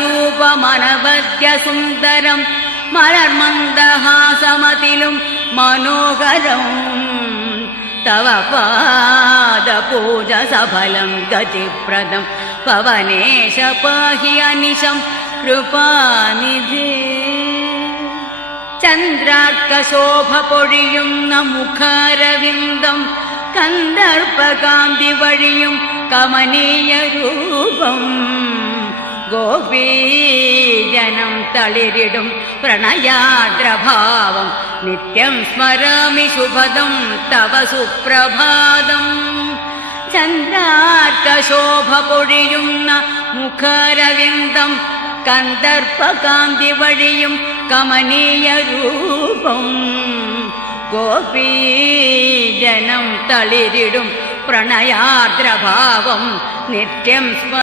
രൂപമനവദ്യ സുന്ദരം മലർമന്ദഹാസമതിലും മനോഹരം തവ പാദപൂജ സഫലം ഗതിപ്രദം പവനേശ പാഹി അനിശം കൃപാനിധേ. ചന്ദ്രാർക്കശോഭ പൊഴിയുന്ന മുഖാരവിന്ദം കന്ദർപ്പകാന്തി വഴിയും കമനീയ രൂപം ഗോപീജനം തളിരിടും പ്രണയാദ്രഭാവം നിത്യം സ്മരാമി ശുഭദം തവ സുപ്രഭാതം. ചന്ദ്രാർക്കശോഭ പൊഴിയുന്ന മുഖാരവിന്ദം കന്ദർപ്പകാന്തി വഴിയും കമനീയ രൂപം ഗോപീജനം തളിരിടും പ്രണയാദ്രഭാവം നിത്യം